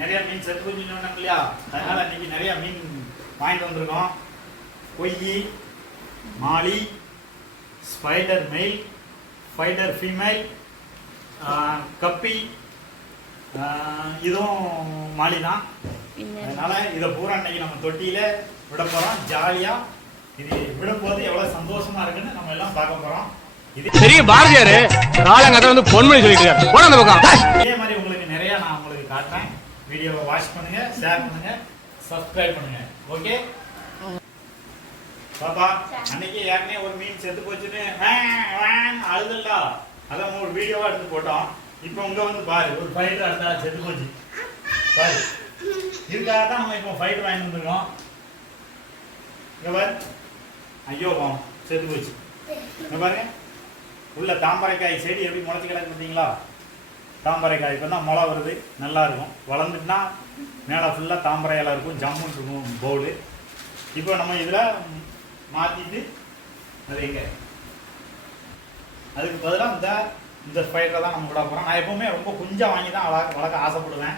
நிறைய மீன் செத்து போச்சு சொன்னாங்க இல்லையா, அதனால இன்னைக்கு நிறைய மீன் வாங்கிட்டு வந்திருக்கோம். கொய்யி, மாலி, ஸ்பைடர் மெயில், ஸ்பைடர் ஃபீமேல், கப்பி, இதுவும் மாலி தான். அதனால இதை பூரா இன்னைக்கு நம்ம தொட்டியில விட போறோம். ஜாலியா இது விடும்போது எவ்வளவு சந்தோஷமா இருக்குன்னு நம்ம எல்லாம் பார்க்க போறோம். பெரிய பாரதியாரு காலங்கத்தை வந்து பொன்மொழி சொல்லிட்டு போன அந்த பக்கம். இதே மாதிரி உங்களுக்கு நிறைய நான் உங்களுக்கு காட்டுறேன். வீடியோவை வாட்ச் பண்ணுங்க, ஷேர் பண்ணுங்க, சப்ஸ்கிரைப் பண்ணுங்க. ஓகே பாப்பா, அன்னைக்கு ஏற்கனவே ஒரு மீன் செத்து போச்சுன்னு அழுதுல்ல, அதான் ஒரு வீடியோவா எடுத்து போட்டோம். இப்போ உங்க வந்து பாரு, ஒரு ஃபைட்டர் அடுத்தா செத்து போச்சு பாரு. இதுக்காக தான் நம்ம இப்போ ஃபைட் வாங்கி வந்துருக்கோம். இங்க பாரு, ஐயோ பாவம் செத்து போச்சு. இங்க பாருங்க, உள்ள தாம்பரைக்காய் செடி எப்படி முளைச்சி கிடக்கு பார்த்தீங்களா? தாம்பரைக்காய் இப்போ தான் முளை வருது, நல்லா இருக்கும். வளர்ந்துட்டுனா மேலே ஃபுல்லாக தாம்பரை இலை இருக்கும், ஜம்முன்னு இருக்கும் பவுலு. இப்போ நம்ம இதில் மாற்றிட்டு அது எங்கே அதுக்கு பதிலாக இந்த ஸ்பைடரை தான் நம்ம விட போகிறோம். நான் எப்போவுமே ரொம்ப குஞ்சாக வாங்கி தான் வளர்க்க ஆசைப்படுவேன்.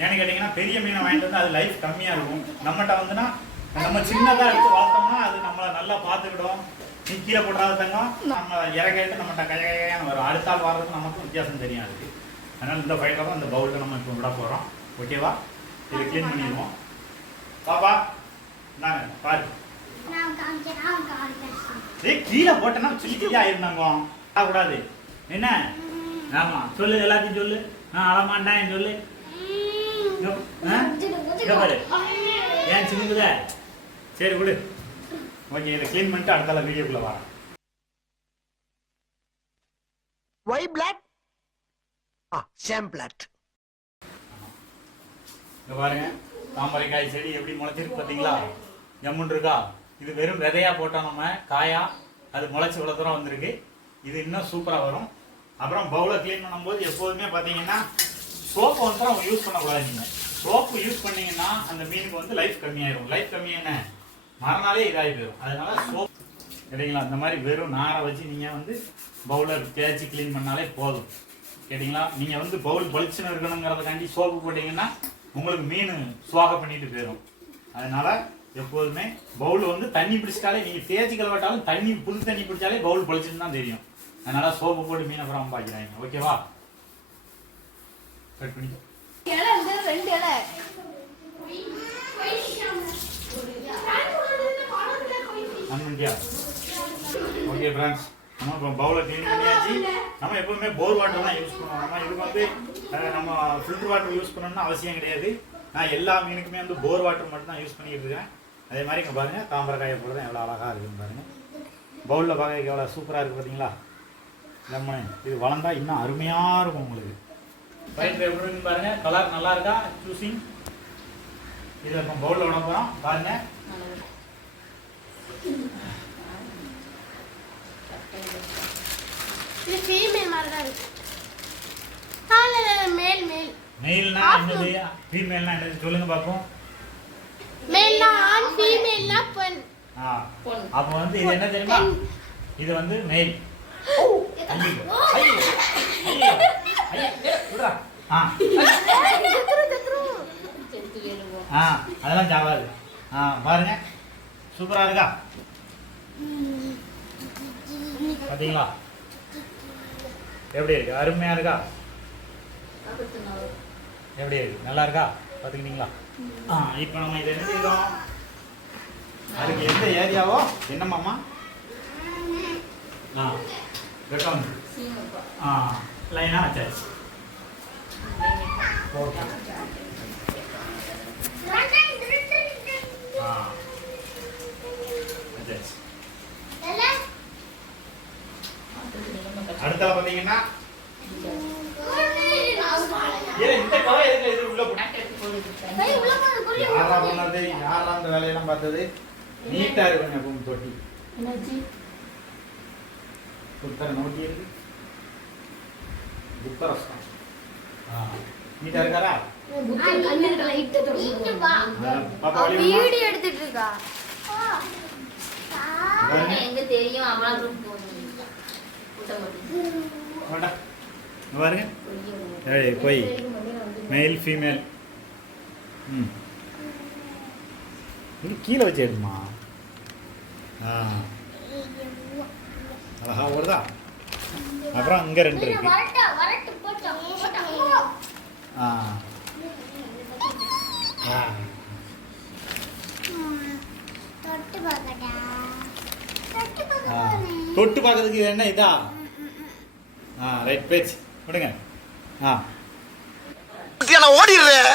ஏன்னு கேட்டிங்கன்னா பெரிய மீனை வாங்கிட்டு வந்து அது லைஃப் கம்மியாக இருக்கும். நம்மகிட்ட வந்துன்னா நம்ம சின்னதாக எடுத்து வளர்த்தோம்னா அது நம்மளை நல்லா பார்த்துக்கிடும். நீ கீழே போடாத தங்கம் நம்ம இறக்கிட்டு நம்மகிட்ட கையான வரும். அடுத்த ஆள் வர்றதுக்கு நமக்கும் வித்தியாசம் தெரியாது. அதனால் இந்த ஃபைட்டரை தான் இந்த பவுலில் நம்ம இப்போ விட போகிறோம். ஓகேவா? இதை க்ளீன் பண்ணிடுவோம். பாப்பா நாங்க பாரு, கீழே போட்டேன்னா சில்லி சில்லி ஆயிருந்தாங்க கூடாது. என்ன ஆமா சொல்லு, எல்லாத்தையும் சொல்லு. அழமாண்டேன் சொல்லு. பாரு ஏன் சின்னுக்குத, சரி விடு. ஓகே, இதை க்ளீன் பண்ணிட்டு அடுத்தால வீடியோக்குள்ள வரேன். ஒய் பிளாக் ஷாம் பிளாக். இங்க பாருங்க, தாமரைக்காய் செடி எப்படி முளைச்சிருக்கு பார்த்தீங்களா? ஜம்முன் இருக்கா? இது வெறும் விதையா போட்டோம் நம்ம, காயா அது முளைச்சி இவ்வளோ தூரம் வந்திருக்கு. இது இன்னும் சூப்பராக வரும். அப்புறம் பவுலை க்ளீன் பண்ணும்போது எப்போதுமே பார்த்தீங்கன்னா சோப்பு வந்து அவங்க யூஸ் பண்ணக்கூடாதுங்க. சோப்பு யூஸ் பண்ணீங்கன்னா அந்த மீனுக்கு வந்து லைஃப் கம்மியாயிரும். லைஃப் கம்மி என்ன, மறுநாளே இதாகி போயிடும். அதனால சோப் கேட்டிங்களா, இந்த மாதிரி வெறும் நாரை வச்சு நீங்கள் வந்து பவுலை தேய்ச்சி க்ளீன் பண்ணாலே போதும். கேட்டிங்களா? நீங்கள் வந்து பவுல் பளிச்சுன்னு இருக்கணுங்கிறதுக்காண்டி சோப்பு போட்டிங்கன்னா உங்களுக்கு மீன் சுவாக பண்ணிட்டு போயிடும். அதனால எப்போதுமே பவுல் வந்து தண்ணி பிடிச்சிட்டாலே, நீங்கள் தேய்ச்சி கழுவட்டாலும் தண்ணி புது தண்ணி பிடிச்சாலே பவுல் பளிச்சுன்னு தான் தெரியும். அதனால சோப்பு போட்டு மீனை அப்புறம் பாக்கிறாங்க. ஓகேவா? கட் பண்ணிக்கோ. ஓகே ஃப்ரெண்ட்ஸ், நம்ம இப்போ பவுலை க்ளீன் பண்ணியாச்சு. நம்ம எப்பவுமே போர் வாட்டர் தான் யூஸ் பண்ணுவோம். நம்ம இதுக்கு வந்து நம்ம ஃபில்டர் வாட்டர் யூஸ் பண்ணணும்னு அவசியம் கிடையாது. நான் எல்லா மீனுக்குமே வந்து போர் வாட்டர் மட்டும் தான் யூஸ் பண்ணிட்டு இருக்கேன். அதே மாதிரி இங்கே பாருங்கள், தாம்பரைக்காயை போட தான் எவ்வளோ அழகாக இருக்குதுன்னு பாருங்கள். பவுலில் பார்க்க எவ்வளோ சூப்பராக இருக்குது பார்த்தீங்களா? லெமன் இது வளர்ந்தா இன்னும் அருமையாக இருக்கும் உங்களுக்கு. ஃபைட் எப்படி இருக்குன்னு பாருங்கள், கலர் நல்லா இருக்கா? சூஸிங் இதை நம்ம பவுலில் விட போகிறோம். பாருங்கள், இது ஃபீமேல் மாதிரி தான் இருக்கு. மேல் மேல் மெயில்னா என்னது, ஃபீமேல்னா என்னது சொல்லுங்க பாப்போம். மேல்னா ஆண், ஃபீமேல்னா பெண். அப்ப வந்து இது என்ன தெரியுமா? இது வந்து மெயில். ஐயோ ஐயோ ஐயோ விடுடா. அதெல்லாம் சாவாது. பாருங்க, சூப்பரா இருக்கா? பாத்தீங்களா எப்படி இருக்கு? அருமையா இருக்கா? எப்படி இருக்கு? நல்லா இருக்கா? பாத்துக்கிட்டீங்களா? இப்போ நம்ம இதை என்ன செய்யறோம்? அதுக்கு எந்த ஏரியாவோ என்னமாம்மா? வெட்டம் லைனா வச்சாச்சு. ஓகே, வச்சாச்சு. அடுத்த பார்த்தீங்கன்னா இந்த கவலை எதுக்கு இது உள்ள யாரா பண்ணது, யாரா அந்த வேலையெல்லாம் பார்த்தது? நீட்டா இருக்குங்க பூமி தொட்டி. புத்தர நோட்டி இருக்கு, புத்தரஸ்தான் நீட்டா இருக்காரா? வீடியோ எடுத்துட்டு இருக்கா. எங்க தெரியும் அவ்வளவு பாருங்க, போய் மெயில் ஃபீமேல் ம் இது கீழே வச்சு எடுமா. ஆ அழகா ஓடுதா. அப்புறம் இங்கே 2 இருக்கு. ஆ ஆ ஆ. தொட்டு பார்க்கறதுக்கு இது என்ன இதா? ரைட் பேச்சு விடுங்க. ஓடிடுறேன்.